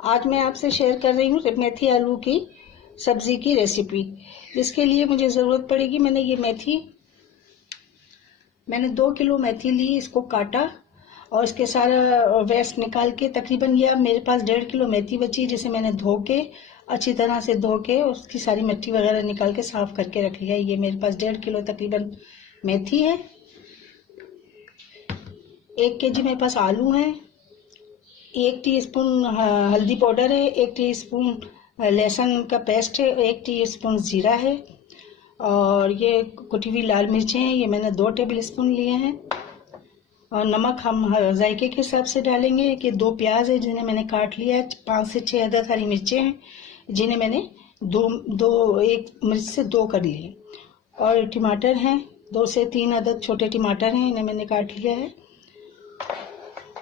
आज मैं आपसे शेयर कर रही हूँ मेथी आलू की सब्जी की रेसिपी। इसके लिए मुझे ज़रूरत पड़ेगी, मैंने 2 किलो मेथी ली, इसको काटा और इसके सारा वेस्ट निकाल के तकरीबन यह मेरे पास 1.5 किलो मेथी बची, जिसे मैंने धो के अच्छी तरह से धो के उसकी सारी मिट्टी वगैरह निकाल के साफ करके रख लिया। ये मेरे पास 1.5 किलो तकरीबन मेथी है। 1 केजी मेरे पास आलू हैं। 1 टीस्पून हल्दी पाउडर है। 1 टीस्पून लहसुन का पेस्ट है। 1 टीस्पून जीरा है और ये कुटी हुई लाल मिर्चें हैं, ये मैंने 2 टेबल स्पून लिए हैं। और नमक हम जायके के हिसाब से डालेंगे। कि 2 प्याज है जिन्हें मैंने काट लिया है। 5 से 6 अदद हरी मिर्चें हैं जिन्हें मैंने एक मिर्च से 2 कर लिए। और टमाटर हैं, 2 से 3 अदद छोटे टमाटर हैं, इन्हें मैंने काट लिया है।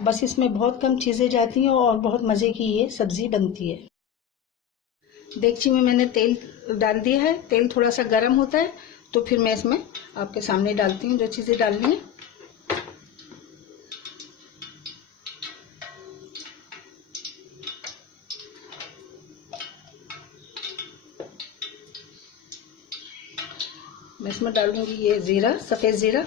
बस इसमें बहुत कम चीज़ें जाती हैं और बहुत मज़े की ये सब्ज़ी बनती है। देगची में मैंने तेल डाल दिया है। तेल थोड़ा सा गर्म होता है तो फिर मैं इसमें आपके सामने डालती हूँ जो चीज़ें डालनी है। मैं इसमें डालूंगी ये ज़ीरा, सफ़ेद ज़ीरा,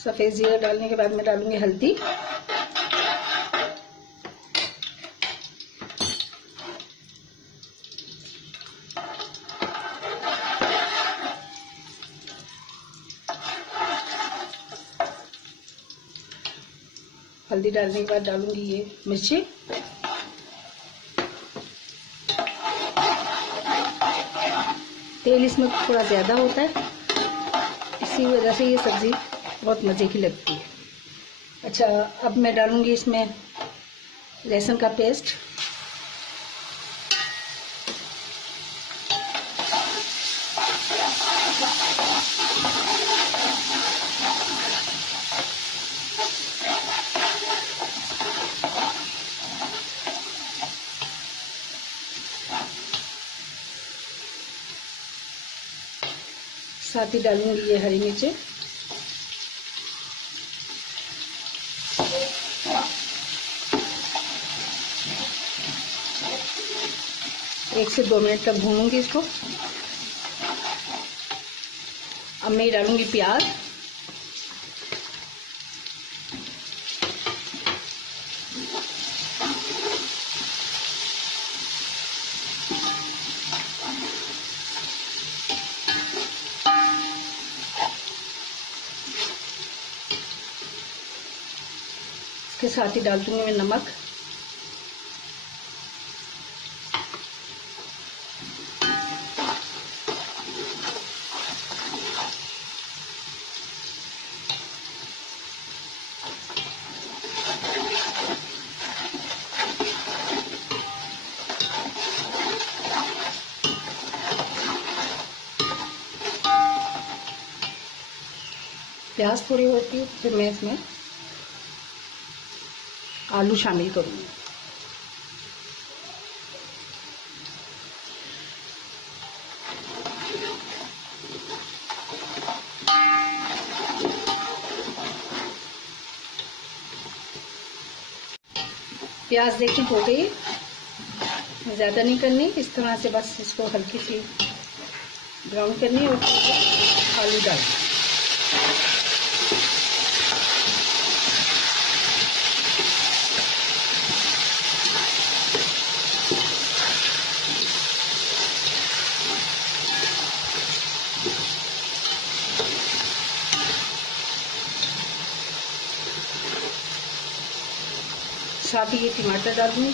सफ़ेद ज़ीरा डालने के बाद मैं डालूंगी हल्दी, हल्दी डालने के बाद डालूंगी ये मिर्ची, तेल इसमें थोड़ा ज़्यादा होता है, इसी वजह से ये सब्ज़ी बहुत मज़े की लगती है। अच्छा, अब मैं डालूंगी इसमें लहसुन का पेस्ट, साथ ही डालूंगी ये हरी मिर्चें। एक से 2 मिनट तक भूनूंगी इसको। अब मैं डालूंगी प्याज, इसके साथ ही डाल दूंगी मैं नमक, प्याज थोड़ी होती है फिर मैं इसमें आलू शामिल करूँगी। प्याज देखिए हो गई, ज़्यादा नहीं करनी, इस तरह से बस इसको हल्की सी ब्राउन करनी और आलू डालना। साथ ही ये टमाटर डाल दूँ,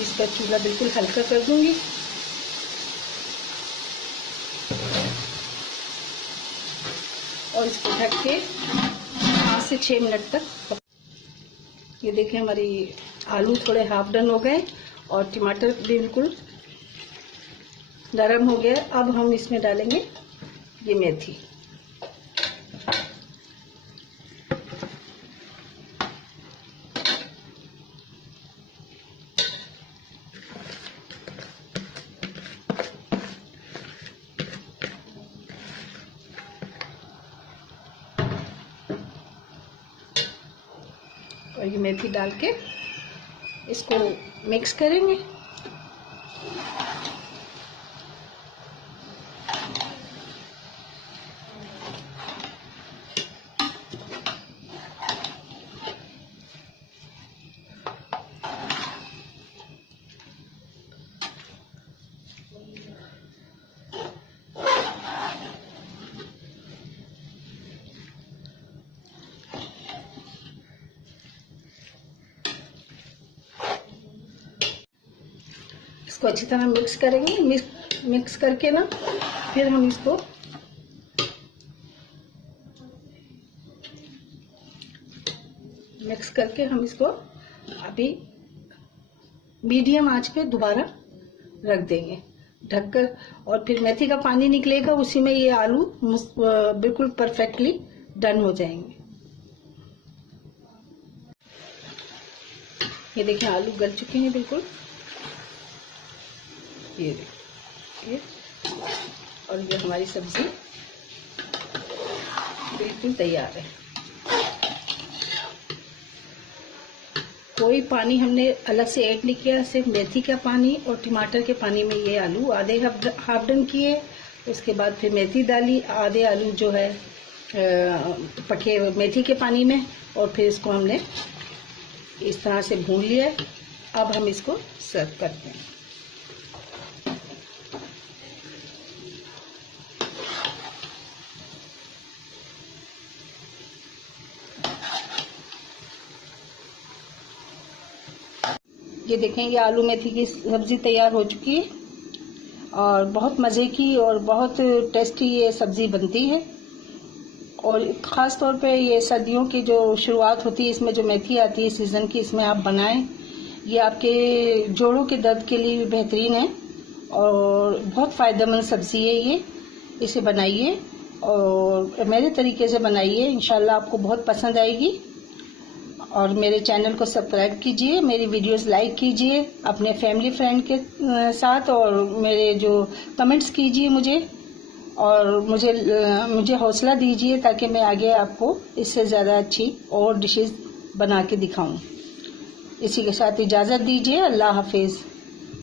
अभी इसका चूल्हा बिल्कुल हल्का कर दूंगी। और इसको ढक के 5 से 6 मिनट तक। ये देखें हमारी आलू थोड़े हाफ डन हो गए और टमाटर भी बिल्कुल नरम हो गया। अब हम इसमें डालेंगे ये मेथी। और ये मेथी डाल के इसको मिक्स करेंगे। इसको अच्छी तरह मिक्स करेंगे। मिक्स करके ना फिर हम इसको अभी मीडियम आंच पे दोबारा रख देंगे ढककर। और फिर मेथी का पानी निकलेगा, उसी में ये आलू बिल्कुल परफेक्टली डन हो जाएंगे। ये देखिए आलू गल चुके हैं बिल्कुल। ये देखिए, और ये हमारी सब्जी बिल्कुल तैयार है। कोई पानी हमने अलग से ऐड नहीं किया, सिर्फ मेथी का पानी और टमाटर के पानी में ये आलू आधे हाफ डन किए। उसके बाद फिर मेथी डाली, आधे आलू जो है पके मेथी के पानी में, और फिर इसको हमने इस तरह से भून लिया। अब हम इसको सर्व करते हैं। ये देखें, ये आलू मेथी की सब्ज़ी तैयार हो चुकी है और बहुत मज़े की और बहुत टेस्टी ये सब्ज़ी बनती है। और ख़ास तौर पे ये सर्दियों की जो शुरुआत होती है, इसमें जो मेथी आती है सीज़न की, इसमें आप बनाएं। ये आपके जोड़ों के दर्द के लिए भी बेहतरीन है और बहुत फ़ायदेमंद सब्ज़ी है ये। इसे बनाइए और मेरे तरीके से बनाइए, इंशाल्लाह आपको बहुत पसंद आएगी। और मेरे चैनल को सब्सक्राइब कीजिए, मेरी वीडियोस लाइक कीजिए अपने फैमिली फ्रेंड के साथ, और मेरे जो कमेंट्स कीजिए मुझे, और मुझे हौसला दीजिए ताकि मैं आगे आपको इससे ज़्यादा अच्छी और डिशेस बना के दिखाऊं। इसी के साथ इजाज़त दीजिए। अल्लाह हाफिज़।